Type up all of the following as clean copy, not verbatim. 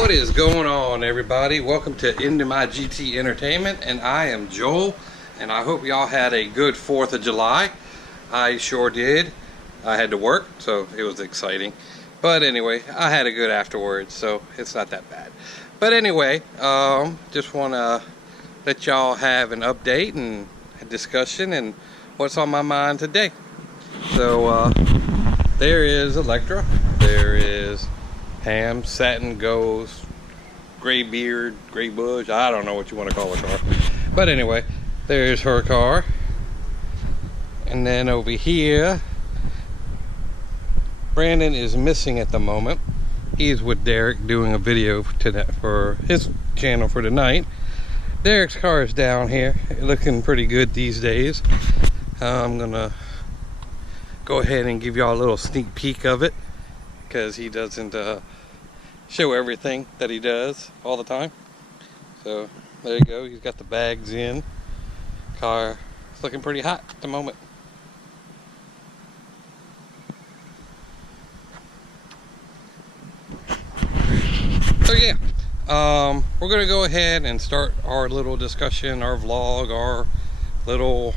What is going on, everybody? Welcome to Into My GT Entertainment, and I am Joel, and I hope y'all had a good 4th of July. I sure did. I had to work, so it was exciting. But anyway, I had a good afterwards, so it's not that bad. But anyway, just want to let y'all have an update and a discussion and what's on my mind today. So there is Electra, there is Ham, Satin, Ghost, Gray Beard, Gray Bush, I don't know what you want to call a car. But anyway, there's her car. And then over here, Brandon is missing at the moment. He's with Derek doing a video for his channel for tonight. Derek's car is down here, looking pretty good these days. I'm gonna go ahead and give y'all a little sneak peek of it, because he doesn't show everything that he does all the time. So there you go, he's got the bags in. Car is looking pretty hot at the moment. So yeah, we're gonna go ahead and start our little discussion, our vlog, our little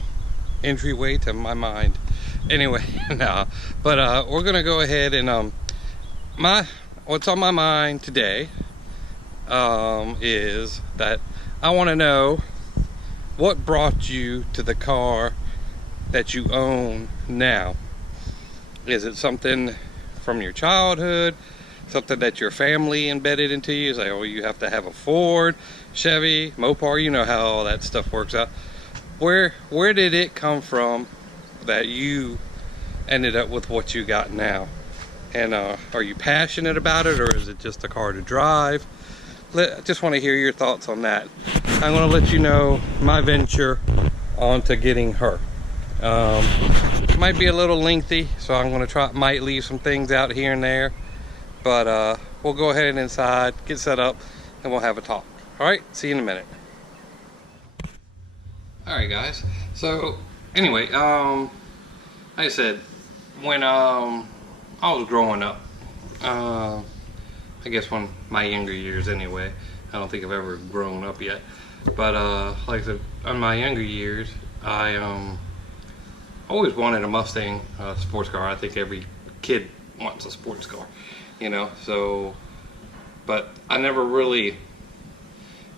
entryway to my mind. Anyway, nah, but we're gonna go ahead and what's on my mind today is that I want to know what brought you to the car that you own now. Is it something from your childhood, something that your family embedded into you? It's like, oh, you have to have a Ford, Chevy, Mopar, you know how all that stuff works out. Where did it come from that you ended up with what you got now? And are you passionate about it, or is it just a car to drive? I just want to hear your thoughts on that. I'm going to let you know my venture onto getting her. It might be a little lengthy, so I'm going to might leave some things out here and there. But we'll go ahead and inside, get set up, and we'll have a talk. Alright, see you in a minute. Alright guys, so anyway, like I said, when I was growing up, I guess when my younger years anyway, I don't think I've ever grown up yet, but like I said, in my younger years, I always wanted a Mustang sports car. I think every kid wants a sports car, you know, so, but I never really,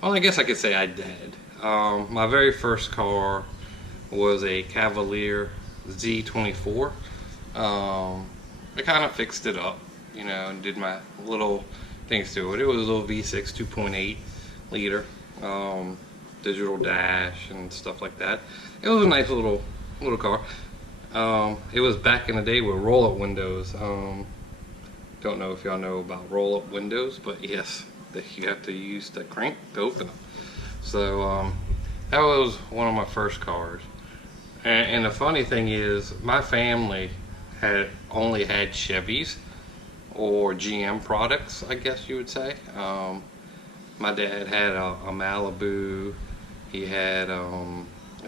well, I guess I could say I did. My very first car was a Cavalier Z24. I kind of fixed it up, you know, and did my little things to it. It was a little V6 2.8 liter, digital dash and stuff like that. It was a nice little car. It was back in the day with roll-up windows. Don't know if y'all know about roll-up windows, but yes, you have to use the crank to open them. So that was one of my first cars. And the funny thing is, my family had only had Chevys or GM products, I guess you would say. My dad had a Malibu. He had a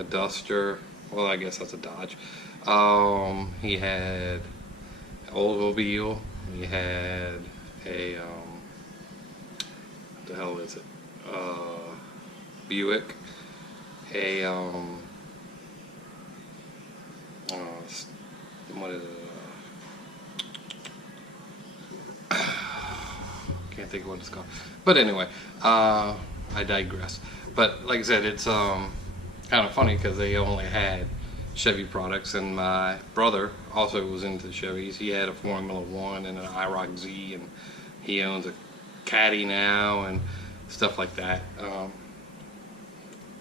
Duster. Well, I guess that's a Dodge. He had an Oldsmobile. He had a what the hell is it? Buick. A what is it? Can't think of what it's called. But anyway, I digress. But like I said, it's kind of funny because they only had Chevy products, and my brother also was into Chevys. He had a Formula One and an IROC Z, and he owns a Caddy now and stuff like that.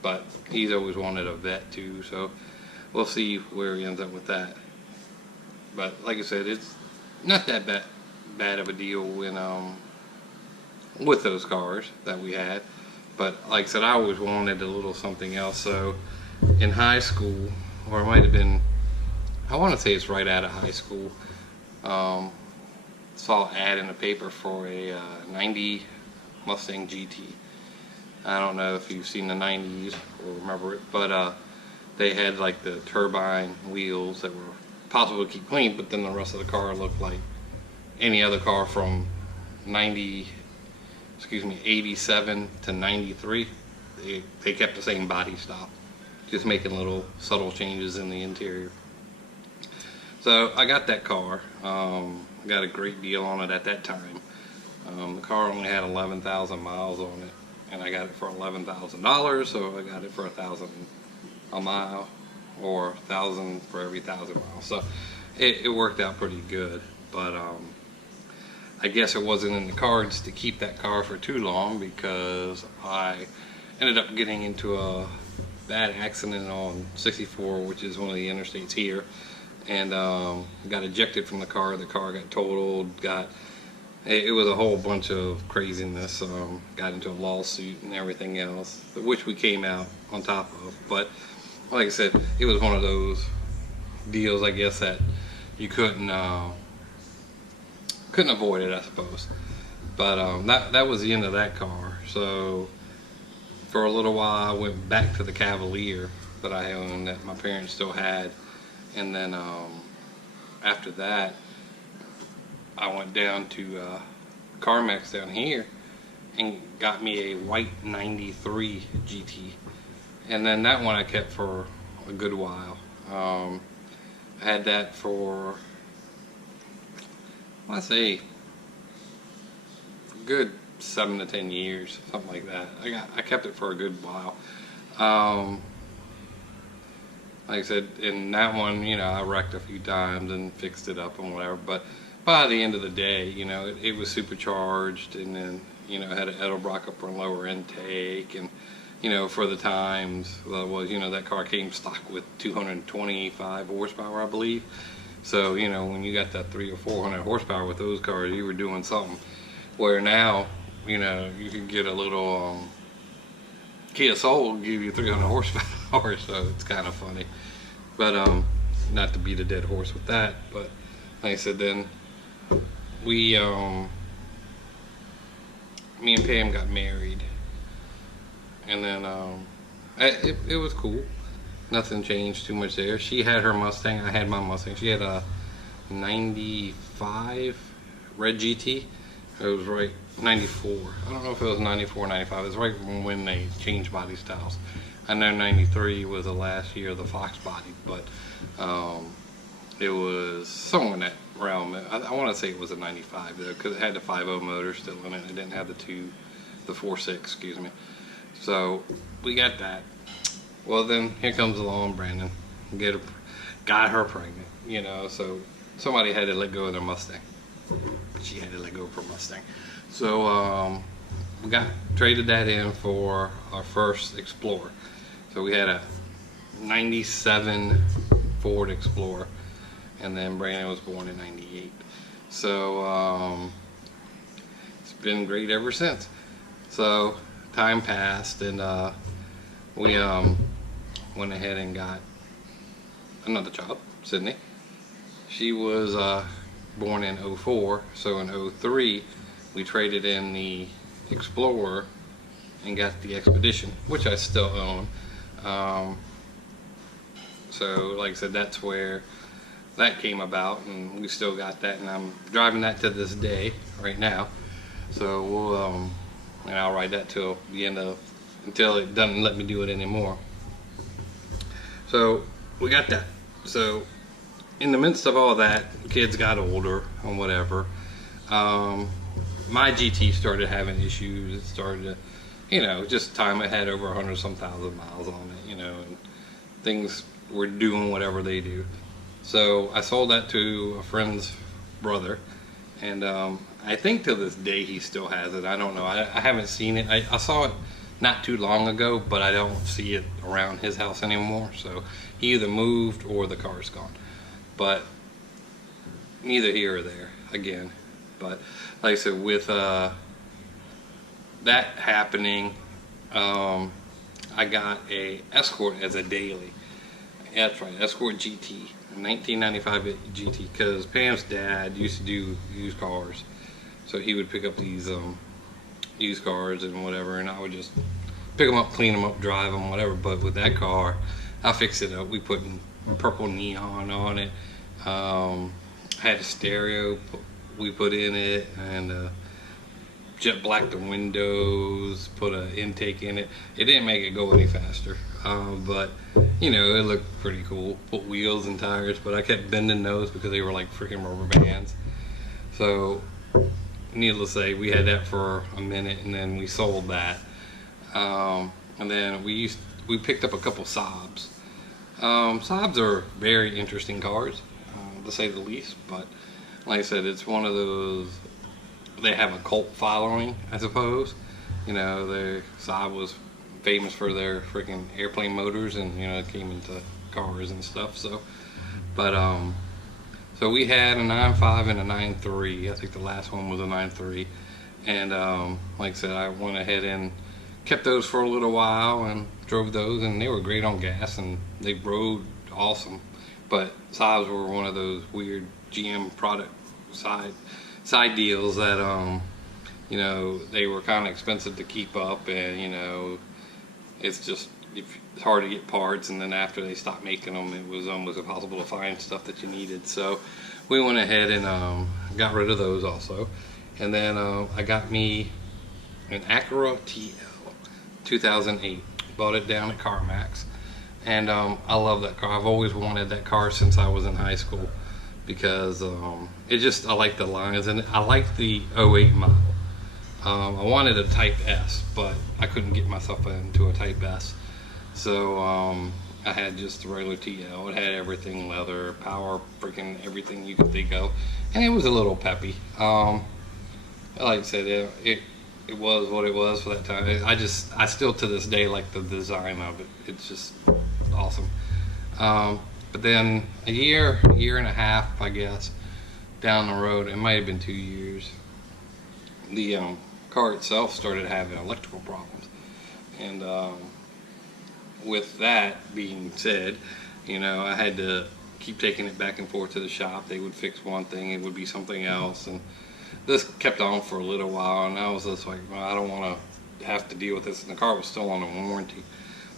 But he's always wanted a Vet too, so we'll see where he ends up with that. But like I said, it's not that bad of a deal when with those cars that we had. But like I said, I always wanted a little something else. So in high school, or it might have been, I want to say it's right out of high school, saw an ad in the paper for a 90 Mustang GT. I don't know if you've seen the 90s or remember it, but they had like the turbine wheels that were possible to keep clean, but then the rest of the car looked like any other car from 90 87 to 93, they kept the same body style, just making little subtle changes in the interior. So I got that car. I got a great deal on it at that time. The car only had 11,000 miles on it, and I got it for $11,000. So I got it for $1,000 a mile, or $1,000 for every 1,000 miles. So it worked out pretty good. But I guess it wasn't in the cards to keep that car for too long, because I ended up getting into a bad accident on 64, which is one of the interstates here, and got ejected from the car. The car got totaled, it was a whole bunch of craziness. Got into a lawsuit and everything else, which we came out on top of. But like I said, it was one of those deals, I guess, that you couldn't avoid it, I suppose. But that was the end of that car. So for a little while, I went back to the Cavalier that I owned, that my parents still had, and then after that, I went down to CarMax down here and got me a white 93 GT, and then that one I kept for a good while. I had that for, I say, a good 7 to 10 years, something like that. I kept it for a good while. Like I said, in that one, you know, I wrecked a few times and fixed it up and whatever, but by the end of the day, you know, it was supercharged, and then, you know, it had an Edelbrock upper and lower intake, and, you know, for the times, well, you know, that car came stock with 225 horsepower, I believe. So, you know, when you got that 300 or 400 horsepower with those cars, you were doing something. Where now, you know, you can get a little Kia Soul give you 300 horsepower, so it's kind of funny. But not to beat a dead horse with that, but like I said, then we me and Pam got married, and then it was cool. Nothing changed too much there. She had her Mustang, I had my Mustang. She had a 95 red GT. It was right, 94. I don't know if it was 94 or 95. It was right when they changed body styles. I know 93 was the last year of the Fox body, but it was somewhere in that realm. I want to say it was a 95 though, because it had the 5.0 motor still in it. It didn't have the 4.6, excuse me. So we got that. Well, then here comes along Brandon, got her pregnant, you know. So somebody had to let go of their Mustang. She had to let go of her Mustang. So we traded that in for our first Explorer. So we had a 97 Ford Explorer, and then Brandon was born in 98. So it's been great ever since. So time passed, and we went ahead and got another child, Sydney. She was born in 04, so in 03 we traded in the Explorer and got the Expedition, which I still own. So like I said, that's where that came about, and we still got that, and I'm driving that to this day right now. So we'll and I'll ride that till the end of, until it doesn't let me do it anymore. So we got that. So in the midst of all that, kids got older and whatever. My GT started having issues. It started to, you know, just time it had over 100-some thousand miles on it, you know, and things were doing whatever they do. So I sold that to a friend's brother, and I think to this day he still has it. I don't know. I haven't seen it. I saw it not too long ago, but I don't see it around his house anymore. So he either moved or the car's gone. But neither here or there again. But like I said, with that happening, I got a Escort as a daily. Yeah, that's right, Escort GT, 1995 GT, because Pam's dad used to do used cars. So he would pick up these used cars and whatever, and I would just pick them up, clean them up, drive them, whatever. But with that car, I fixed it up. We put purple neon on it. Had a stereo we put in it, and jet blacked the windows, put an intake in it. It didn't make it go any faster, but you know, it looked pretty cool. Put wheels and tires, but I kept bending those because they were like freaking rubber bands. So needless to say, we had that for a minute, and then we sold that. And then we picked up a couple Saabs. Saabs are very interesting cars, to say the least. But like I said, it's one of those. They have a cult following, I suppose. You know, Saab was famous for their freaking airplane motors, and you know, it came into cars and stuff. So, but so we had a 9.5 and a 9.3. I think the last one was a 9.3. And like I said, I went ahead and kept those for a little while and drove those, and they were great on gas and they rode awesome. But Saabs were one of those weird GM product side deals that you know, they were kind of expensive to keep up, and you know, it's hard to get parts, and then after they stopped making them, it was almost impossible to find stuff that you needed. So we went ahead and got rid of those also. And then I got me an Acura TL 2008. Bought it down at CarMax, and I love that car. I've always wanted that car since I was in high school, because I like the lines, and I like the '08 model. I wanted a Type S, but I couldn't get myself into a Type S, so I had just the regular TL. It had everything, leather, power, freaking everything you could think of, and it was a little peppy. Like I said, it was what it was for that time. I still to this day like the design of it. It's just awesome. But then a year and a half, I guess, down the road, it might have been 2 years, the car itself started having electrical problems. And with that being said, you know, I had to keep taking it back and forth to the shop. They would fix one thing, it would be something else, and this kept on for a little while, and I was just like, well, I don't want to have to deal with this, and the car was still on a warranty.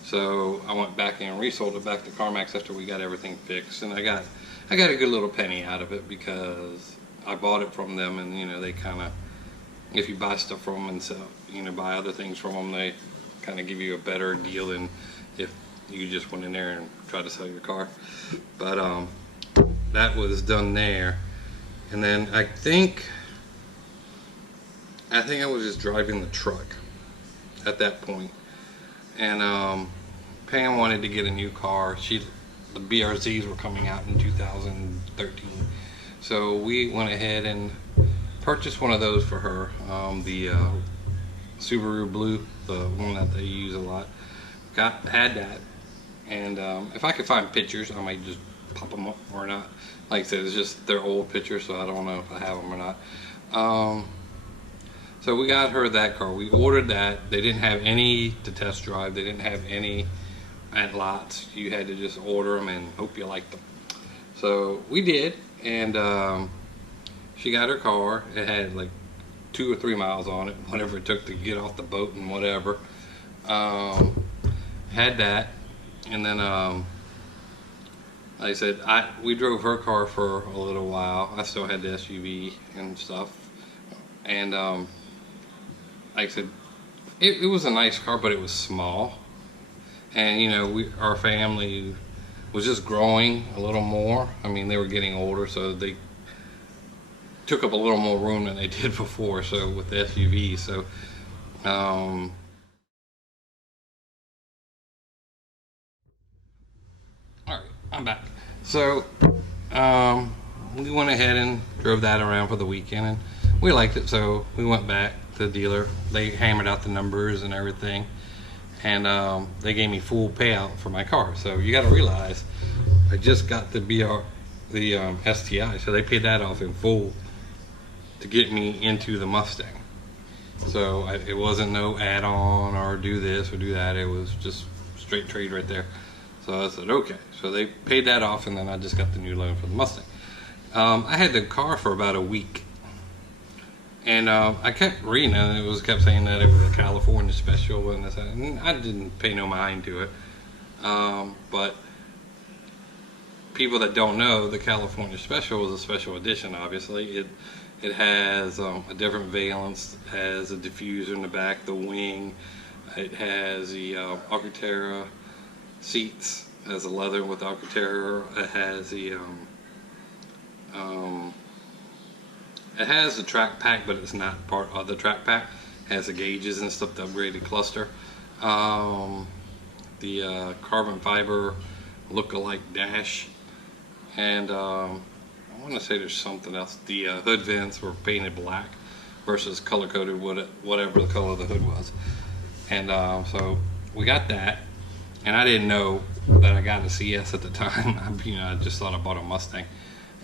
So I went back and resold it back to CarMax after we got everything fixed, and I got a good little penny out of it, because I bought it from them, and you know, they kind of, if you buy stuff from them and sell, you know, buy other things from them, they kind of give you a better deal than if you just went in there and tried to sell your car. But that was done there, and then I think I was just driving the truck at that point, and Pam wanted to get a new car. The BRZs were coming out in 2013, so we went ahead and purchased one of those for her, the Subaru Blue, the one that they use a lot. Had that, and if I could find pictures, I might just pop them up or not. Like I said, it's just they're old pictures, so I don't know if I have them or not. So we got her that car. We ordered that. They didn't have any to test drive. They didn't have any at lots. You had to just order them and hope you liked them. So we did, and she got her car. It had like 2 or 3 miles on it, whatever it took to get off the boat and whatever. Had that, and then like I said, we drove her car for a little while. I still had the SUV and stuff, and like I said, it was a nice car, but it was small, and you know, our family was just growing a little more. I mean, they were getting older, so they took up a little more room than they did before. So with the SUV, so all right, I'm back. So we went ahead and drove that around for the weekend, and we liked it, so we went back to the dealer. They hammered out the numbers and everything, and they gave me full payout for my car. So you got to realize, I just got the STI, so they paid that off in full to get me into the Mustang. So it wasn't no add-on or do this or do that. It was just straight trade right there. So I said, okay. So they paid that off, and then I just got the new loan for the Mustang. I had the car for about a week, and I kept reading it, and it kept saying that it was a California special, and I didn't pay no mind to it. But people that don't know, the California special was a special edition. Obviously, It has a different valence, has a diffuser in the back, the wing. It has the Alcantara seats, has a leather with Alcantara. It has the it has the track pack, but it's not part of the track pack. It has the gauges and stuff, the upgraded cluster. The carbon fiber look-alike dash, and I want to say there's something else. The hood vents were painted black versus color-coded whatever the color of the hood was. And so we got that, and I didn't know that I got a CS at the time. I just thought I bought a Mustang,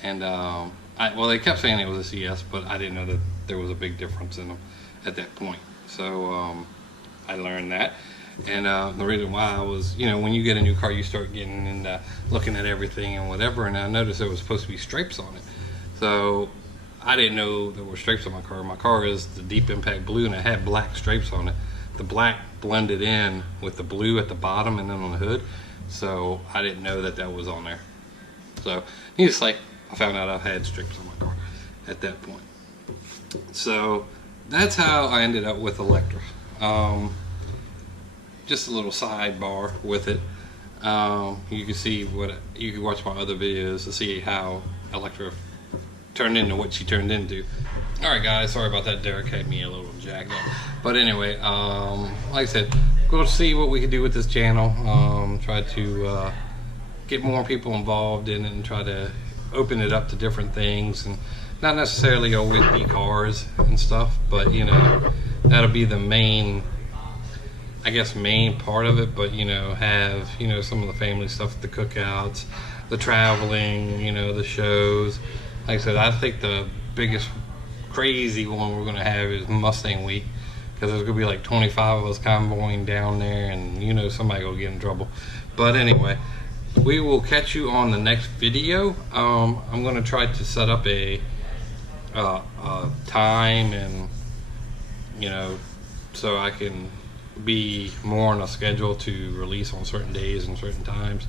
and well, they kept saying it was a CS, but I didn't know that there was a big difference in them at that point. So I learned that, and the reason why I was, when you get a new car, you start getting into looking at everything and whatever, and I noticed there was supposed to be stripes on it. So I didn't know there were stripes on my car. My car is the deep impact blue, and it had black stripes on it. The black blended in with the blue at the bottom and then on the hood, so I didn't know that that was on there. So needless to say, I found out I had stripes on my car at that point. So that's how I ended up with Electra. Just a little sidebar with it. You can see you can watch my other videos to see how Electra turned into what she turned into. Alright guys, sorry about that. Derek had me a little jacked up. But anyway, like I said, we'll see what we can do with this channel. Try to get more people involved in it and try to open it up to different things, and not necessarily always be cars and stuff, but that'll be the main, I guess, main part of it. But have some of the family stuff, the cookouts, the traveling, the shows. Like I said, I think the biggest crazy one we're gonna have is Mustang Week, because there's gonna be like 25 of us convoying down there, and somebody will get in trouble. But anyway, we will catch you on the next video. I'm gonna try to set up a time, and so I can be more on a schedule to release on certain days and certain times.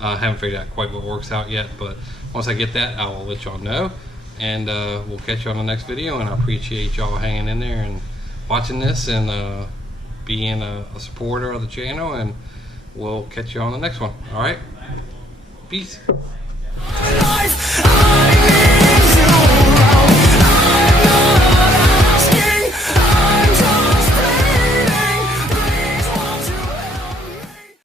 I haven't figured out quite what works out yet, but once I get that, I will let y'all know, and we'll catch you on the next video. And I appreciate y'all hanging in there and watching this, and being a supporter of the channel, and we'll catch you on the next one. All right, peace.